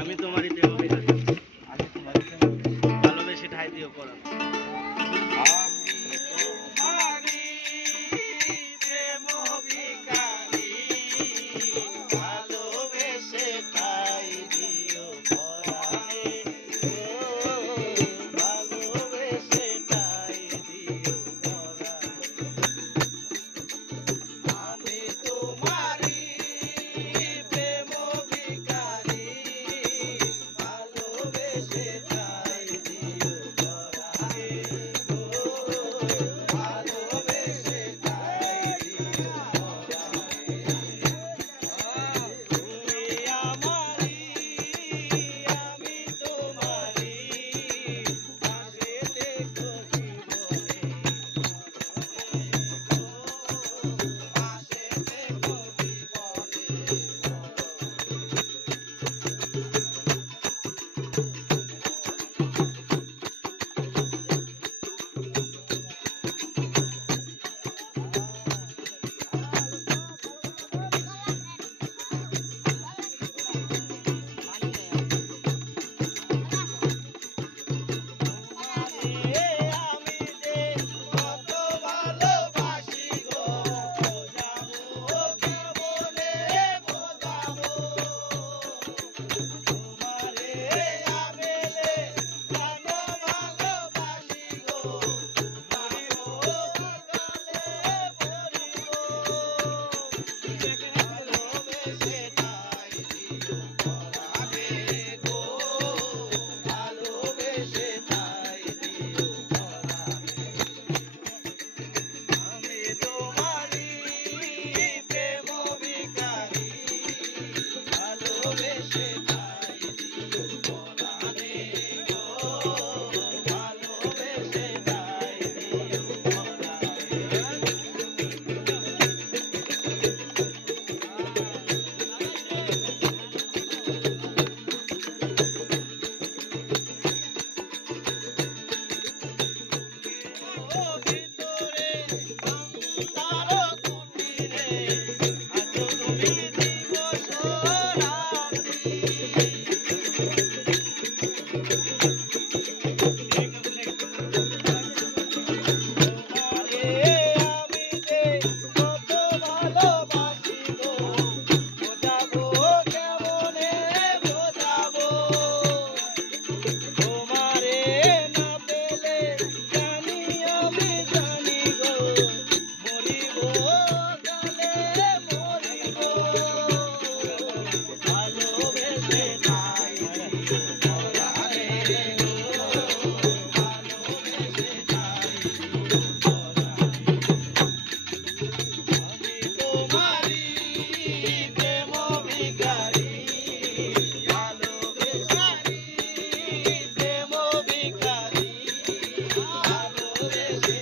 আমি তোমারই প্রেম ভিখারি, আমি তোমার ভালোবেসে ঠাই দিও পরাণ। আমি তোমারি প্রেম ভিখারি, ভালোবেসে ঠাই দিও পরাণে গো, ভালোবেসে ঠাই দিও পরাণে। আমি তোমারি প্রেম ভিখারি, ভালোবেসে ঠাই দিও পরাণে গো, ভালোবেসে ঠাই দিও পরাণে। তুমি আমারি, আমি তোমারি, পাশে থেকো জীবনে, পাশে থেকো জীবনে। আমি যে কত ভালোবাসি গো, বোঝাবো কেমনে বোঝাবো, তোমারে আমেলে কত ভালোবাসি গো, মরিব কালে মরিব, ভালোবেসে ঠাই দিও পরাণে গো, ভালোবেসে ঠাই দিও পরাণে। আমি তোমারি প্রেম ভিখারি, ভালোবেসে ঠাই দিও পরাণে গো, ভালোবেসে ঠাই দিও পরাণে। ভিতরে অন্ধকার কুটিরে আছো তুমি দিবস রাত্রি, তোমারে আমি যে কত ভালোবাসি গো, বোঝাবো কেমনে বোঝাবো, তোমারে না পেলে জানি আমি জানি গো, মরিব কালে মরিব, ভালোবেসে ঠাই দিও পরাণে গো, ভালোবেসে ঠাই দিও পরাণে। আমি তোমারি প্রেম ভিখারি, ভালোবেসে প্রেম ভিখারি, ভালোবেসে